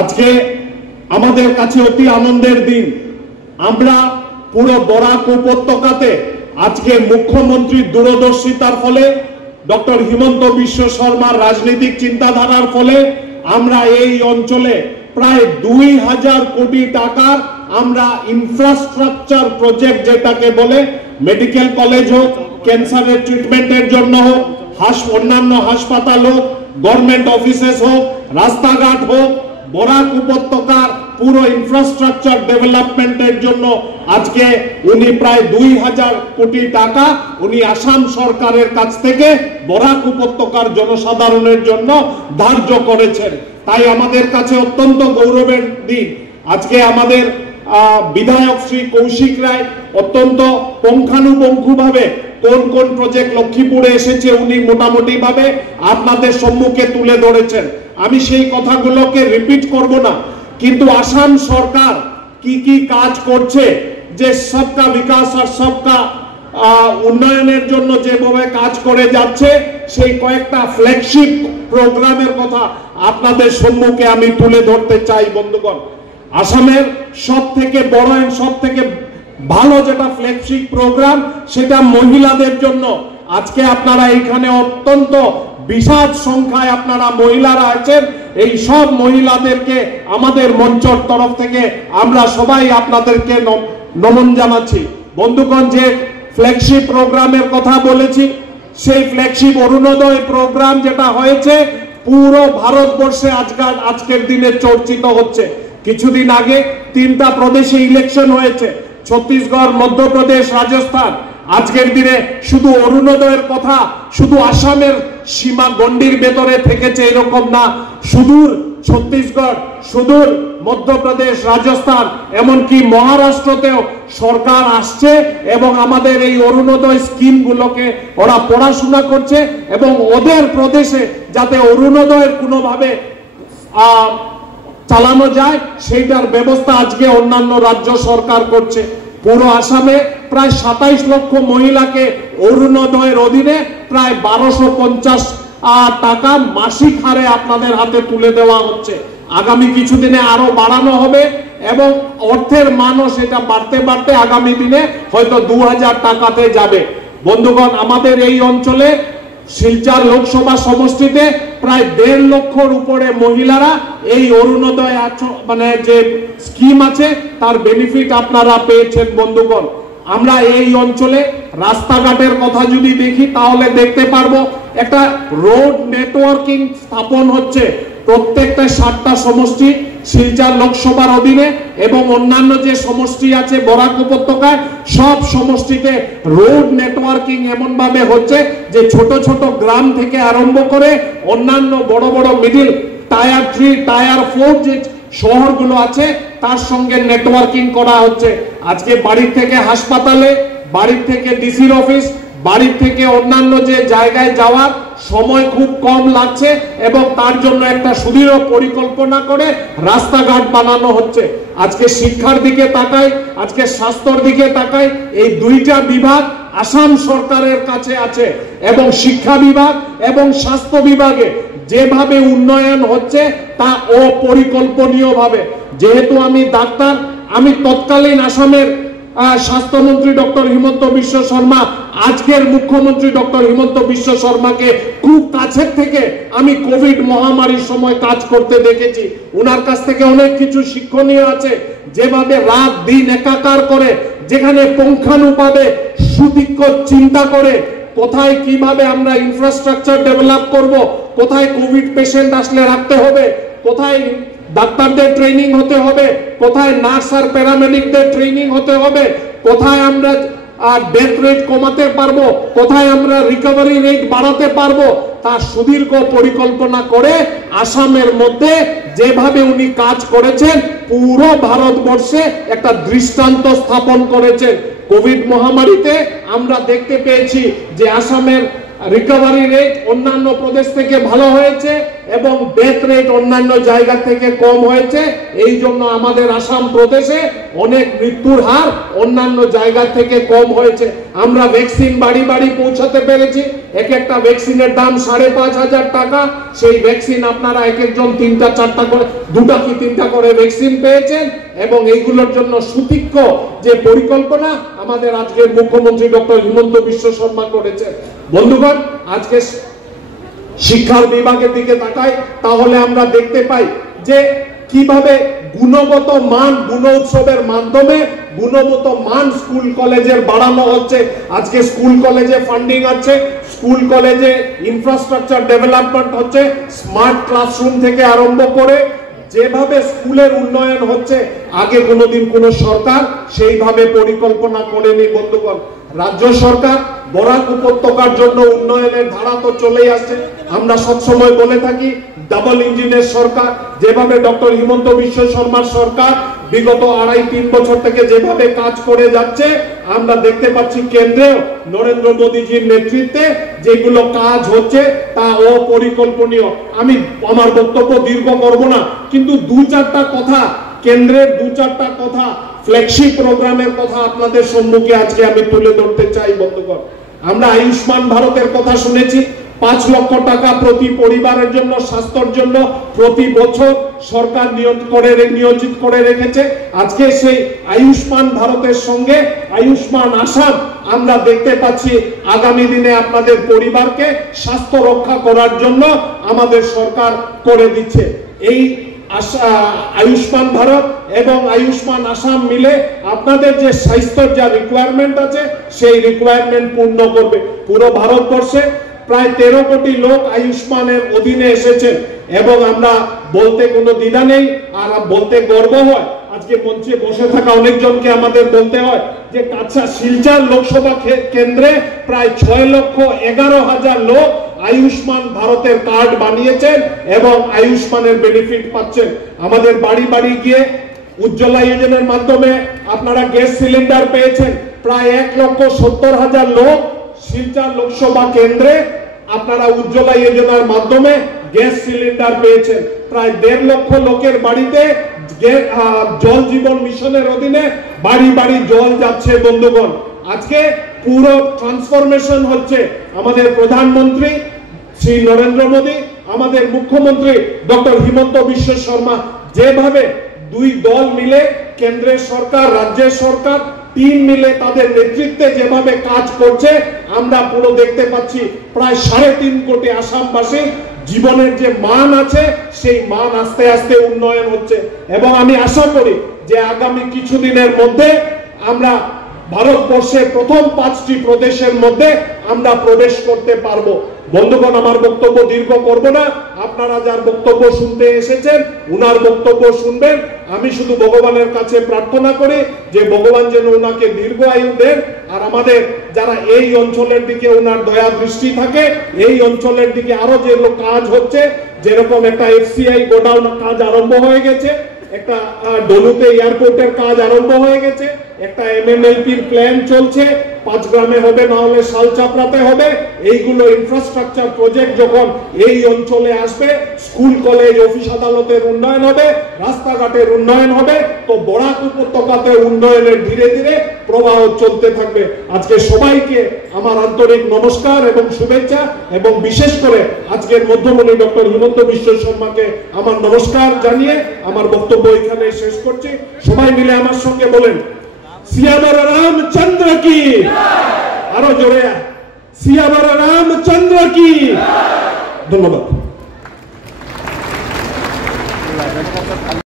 আজকে আমাদের কাছে অতি আনন্দের দিন। আমরা পুরো বরাক উপত্যকাতে আজকে মুখ্যমন্ত্রীর দূরদর্শিতার ফলে, ডক্টর হিমন্ত বিশ্ব শর্মার রাজনৈতিক চিন্তাধারার ফলে আমরা এই অঞ্চলে প্রায় 2000 কোটি টাকার আমরা ইনফ্রাস্ট্রাকচার প্রজেক্ট, যেটাকে বলে মেডিকেল কলেজ হোক, ক্যান্সারের ট্রিটমেন্টের জন্য হোক, অন্যান্য হাসপাতাল হোক, গভর্নমেন্ট অফিসেস হোক, রাস্তাঘাট হোক, বরাক উপত্যকার পুরো ইনফ্রাস্ট্রাকচার ডেভেলপমেন্টের জন্য আজকে উনি প্রায় 2000 কোটি টাকা উনি আসাম সরকারের কাছ থেকে বরাক উপত্যকার জনসাধারণের জন্য ধার্য করেছেন। তাই আমাদের কাছে অত্যন্ত গৌরবের দিন। আজকে আমাদের বিধায়ক শ্রী কৌশিক রায় অত্যন্ত পুঙ্খানুপুঙ্খভাবে কোন কোন প্রজেক্ট লক্ষ্মীপুরে এসেছে উনি মোটামুটি ভাবে আপনাদের সম্মুখে তুলে ধরেছেন। আমি সেই কথাগুলোকে রিপিট করব না, কিন্তু আসাম সরকার কি কি কাজ করছে, যে সবকা বিকাশ আর সবকা উন্নয়নের জন্য যেভাবে কাজ করে যাচ্ছে, সেই কয়েকটা ফ্ল্যাগশিপ প্রোগ্রামের কথা আপনাদের সম্মুখে আমি তুলে ধরতে চাই। বন্ধুগণ, আসামের সব থেকে বড় সব থেকে ভালো যেটা ফ্ল্যাগশিপ প্রোগ্রাম, সেটা মহিলাদের জন্য। আজকে আপনারা এখানে অত্যন্ত বিশাল সংখ্যায় আপনারা মহিলারা আছেন। এই সব মহিলাদেরকে আমাদের মঞ্চের তরফ থেকে আমরা সবাই আপনাদেরকে নমন জানাচ্ছি। বন্ধুগণ, যে ফ্ল্যাগশিপ প্রোগ্রামের কথা বলেছি, সেই ফ্ল্যাগশিপ অরুণোদয় প্রোগ্রাম যেটা হয়েছে পুরো ভারতবর্ষে আজকের দিনে চর্চিত হচ্ছে। কিছুদিন আগে 3টা প্রদেশে ইলেকশন হয়েছে, ছত্তিশগড়, মধ্যপ্রদেশ, রাজস্থান। আজকের দিনে শুধু অরুণোদয়ের কথা শুধু আসামের সীমা গণ্ডির ভেতরে থেকেছে এরকম না, সুদূর ছত্তিশগড়, সুদূর মধ্যপ্রদেশ, রাজস্থান, এমনকি মহারাষ্ট্রতেও সরকার আসছে এবং আমাদের এই অরুণোদয় স্কিমগুলোকে ওরা পড়াশোনা করছে এবং ওদের প্রদেশে যাতে অরুণোদয়ের কোনোভাবে চালানো যায় সেইটার ব্যবস্থা আজকে অন্যান্য রাজ্য সরকার করছে। পুরো আসামে প্রায় 27 লক্ষ মহিলাকে অরুণোদয়ের অধীনে প্রায় 1250 টাকা মাসিক হারে আপনাদের হাতে তুলে দেওয়া হচ্ছে। আগামী কিছুদিনে আরো বাড়ানো হবে এবং অর্থের মানও সেটা বাড়তে বাড়তে আগামী দিনে হয়তো 2000 টাকাতে যাবে। বন্ধুগণ, আমাদের এই অঞ্চলে শিলচর লোকসভা সমষ্টিতে প্রায় 1.5 লক্ষর উপরে মহিলারা এই অরুণোদয় মানে যে স্কিম আছে তার বেনিফিট আপনারা পেয়েছেন। বন্ধুগণ, আমরা এই অঞ্চলে রাস্তাঘাটের কথা যদি দেখি তাহলে দেখতে পারবো একটা রোড নেটওয়ার্কিং স্থাপন হচ্ছে প্রত্যেকটা 7টা সমষ্টি শিলচর লোকসভার অধীনে এবং অন্যান্য যে সমষ্টি আছে বরাক উপত্যকায় সব সমষ্টিতে রোড নেটওয়ার্কিং এমন ভাবে হচ্ছে যে ছোট ছোট গ্রাম থেকে আরম্ভ করে অন্যান্য বড় বড় মিডিল টায়ার 3 টায়ার 4 যে শহরগুলো আছে তার সঙ্গে নেটওয়ার্কিং করা হচ্ছে। আজকে বাড়ির থেকে হাসপাতালে, বাড়ির থেকে ডিসির অফিস, বাড়ির থেকে অন্যান্য যে জায়গায় যাওয়ার সময় খুব কম লাগছে এবং তার জন্য একটা সুদৃঢ় পরিকল্পনা করে রাস্তাঘাট বানানো হচ্ছে। আজকে শিক্ষার দিকে তাকাই, আজকে স্বাস্থ্যের দিকে তাকাই, এই 2টা বিভাগ আসাম সরকারের কাছে আছে এবং শিক্ষা বিভাগ এবং স্বাস্থ্য বিভাগে যেভাবে উন্নয়ন হচ্ছে তা অপরিকল্পনীয় ভাবে। যেহেতু আমি ডাক্তার, আমি তৎকালীন আসামের স্বাস্থ্যমন্ত্রী ডক্টর হিমন্ত বিশ্ব শর্মা, আজকের মুখ্যমন্ত্রী ডক্টর হিমন্ত বিশ্ব শর্মাকে খুব কাছের থেকে আমি কোভিড মহামারীর সময় কাজ করতে দেখেছি। ওনার কাছ থেকে অনেক কিছু শিক্ষণীয় আছে। যেভাবে রাত দিন একাকার করে, যেখানে পুঙ্খানুপুঙ্খভাবে সুদীর্ঘ চিন্তা করে কোথায় কিভাবে আমরা ইনফ্রাস্ট্রাকচার ডেভেলপ করব, কোথায় কোভিড পেশেন্ট আসলে রাখতে হবে, কোথায় ডাক্তারদের ট্রেনিং হতে হবে, কোথায় নার্স আর প্যারামেডিকদের ট্রেনিং হতে হবে, কোথায় আমরা ডেথ রেট কমাতে পারবো, কোথায় আমরা রিকভারি রেট বাড়াতে পারবো, তার সুদীর্ঘ পরিকল্পনা করে আসামের মধ্যে যেভাবে উনি কাজ করেছেন পুরো ভারতবর্ষে একটা দৃষ্টান্ত স্থাপন করেছেন। কোভিড মহামারীতে আমরা দেখতে পেয়েছি যে আসামের রিকভারি রেট অন্যান্য প্রদেশ থেকে ভালো হয়েছে এবং ডেথ রেট অন্যান্য জায়গা থেকে কম হয়েছে। এই জন্য আমাদের আসাম প্রদেশে অনেক মৃত্যুর হার অন্যান্য জায়গা থেকে কম হয়েছে। আমরা ভ্যাকসিন বাড়ি বাড়ি পৌঁছাতে পেরেছি। এক একটা ভ্যাকসিনের দাম 5,500 টাকা। সেই ভ্যাকসিন আপনারা এক একজন 3টা 4টা করে 2টা কি 3টা করে ভ্যাকসিন পেয়েছেন এবং এইগুলোর জন্য সুতীক্ষ্ণ যে পরিকল্পনা আমাদের আজকের মুখ্যমন্ত্রী ডক্টর হিমন্ত বিশ্ব শর্মা করেছেন। বন্ধুগণ, আজকে শিক্ষার বিভাগের দিকে তাকাই তাহলে আমরা দেখতে পাই যে কিভাবে গুণগত মান গুণ উৎসবের মাধ্যমে গুণগত মান স্কুল কলেজের বাড়ানো হচ্ছে। আজকে স্কুল কলেজে ফান্ডিং আছে, স্কুল কলেজে ইনফ্রাস্ট্রাকচার ডেভেলপমেন্ট হচ্ছে, স্মার্ট ক্লাসরুম থেকে আরম্ভ করে যেভাবে স্কুলের উন্নয়ন হচ্ছে আগে কোনোদিন কোনো সরকার সেইভাবে পরিকল্পনা করেনি। বন্ধুগণ, রাজ্য সরকার বরাক উপত্যকার জন্য উন্নয়নের ধারা তো চলেই আসছে। আমরা সবসময় বলে থাকি ডাবল ইঞ্জিনের সরকার, যেভাবে ডক্টর হিমন্ত বিশ্ব শর্মার সরকার বিগত 2.5-3 বছর থেকে যেভাবে কাজ করে যাচ্ছে আমরা দেখতে পাচ্ছি কেন্দ্রেও নরেন্দ্র মোদীজির নেতৃত্বে যেগুলো কাজ হচ্ছে তা অপরিকল্পনীয়। আমি আমার বক্তব্য দীর্ঘ করব না, কিন্তু 2-4টা কথা কেন্দ্রের 2-4টা কথা ফ্ল্যাগশিপ প্রোগ্রামের কথা আপনাদের সম্মুখে আজকে আমি তুলে ধরতে চাই। বন্ধুগণ, আমরা আয়ুষ্মান ভারতের কথা শুনেছি। 5 লক্ষ টাকা প্রতি পরিবারের জন্য স্বাস্থ্যের জন্য প্রতি বছর সরকার নিয়োজিত করে রেখেছে। আজকে সেই আয়ুষ্মান ভারতের সঙ্গে আয়ুষ্মান আসাম আমরা দেখতে পাচ্ছি আগামী দিনে আপনাদের পরিবারকে স্বাস্থ্য রক্ষা করার জন্য আমাদের সরকার করে দিচ্ছে। এই আয়ুষ্মান ভারত এবং আয়ুষ্মান আসাম মিলে আপনাদের যে স্বাস্থ্যের যা রিকোয়ারমেন্ট আছে সেই রিকোয়ারমেন্ট পূর্ণ করবে। পুরো ভারতবর্ষে প্রায় 13 কোটি লোক আয়ুষ্মানের অধীনে এসেছেন এবং আমরা বলতে কোনো দ্বিধা নেই আর বলতে গর্ব হয়। আজকে মঞ্চে বসে থাকা অনেকজনকে আমাদের বলতে হয় যে কাছা শিলচর লোকসভা কেন্দ্রে প্রায় 6,11,000 লোক আয়ুষ্মান ভারতের কার্ড বানিয়েছেন এবং আয়ুষ্মানের বেনিফিট পাচ্ছেন। আমাদের বাড়ি বাড়ি গিয়ে উজ্জ্বলা যোজনার মাধ্যমে আপনারা গ্যাস সিলিন্ডার পেয়েছেন। প্রায় 1,70,000 লোক শিলচর লোকসভা কেন্দ্রে আপনারা উজ্জ্বলা যোজনার মাধ্যমে গ্যাস সিলিন্ডার পেয়েছেন। প্রায় 1.5 লক্ষ লোকের বাড়িতে জল জীবন মিশনের অধীনে বাড়ি বাড়ি জল যাচ্ছে। বন্ধুগণ, আজকে পুরো ট্রান্সফরমেশন হচ্ছে। আমাদের প্রধানমন্ত্রী শ্রী নরেন্দ্র মোদী, আমাদের মুখ্যমন্ত্রী ডক্টর হিমন্ত বিশ্ব শর্মা যেভাবে 2 দল মিলে কেন্দ্রের সরকার রাজ্যের সরকার টিম মিলে তাদের নেতৃত্বে যেভাবে কাজ করছে আমরা পুরো দেখতে পাচ্ছি প্রায় 3.5 কোটি আসামবাসী জীবনের যে মান আছে সেই মান আস্তে আস্তে উন্নয়ন হচ্ছে এবং আমি আশা করি যে আগামী কিছুদিনের মধ্যে আমরা ভারতবর্ষের প্রথম 5টি প্রদেশের মধ্যে আমরা প্রবেশ করতে পারবো। বন্ধুগণ, আমার বক্তব্য দীর্ঘ করব না, আপনারা যার বক্তব্য শুনতে এসেছেন উনার বক্তব্য শুনবেন। আমি শুধু ভগবানের কাছে প্রার্থনা করি যে ভগবান যেন উনাকে দীর্ঘ আয়ু দেন আর আমাদের যারা এই অঞ্চলের দিকে উনার দয়া দৃষ্টি থাকে, এই অঞ্চলের দিকে আরো যে কাজ হচ্ছে, যেরকম একটা FCI গোডাউন কাজ আরম্ভ হয়ে গেছে, একটা ডলুতে এয়ারপোর্টের কাজ আরম্ভ হয়ে গেছে, একটা MMLPর প্ল্যান চলছে, 5 গ্রামে হবে না হলে শালচাপড়াতে হবে। এইগুলো ইনফ্রাস্ট্রাকচার প্রজেক্ট যখন এই অঞ্চলে আসবে, স্কুল কলেজ অফিস আদালতের উন্নয়ন হবে, রাস্তাঘাটের উন্নয়ন হবে, তো বরাক উপত্যকাতে উন্নয়নের ধীরে ধীরে প্রবাহ চলতে থাকবে। আজকে সবাইকে আমার আন্তরিক নমস্কার এবং শুভেচ্ছা এবং বিশেষ করে আজকের মধ্যমণি ডক্টর হিমন্ত বিশ্ব শর্মাকে আমার নমস্কার জানিয়ে আমার বক্তব্য এখানে শেষ করছি। সবাই মিলে আমার সঙ্গে বলেন, সিয়াবর রামচন্দ্র কি, আরো জোরে, সিয়াবর রামচন্দ্র কি। ধন্যবাদ।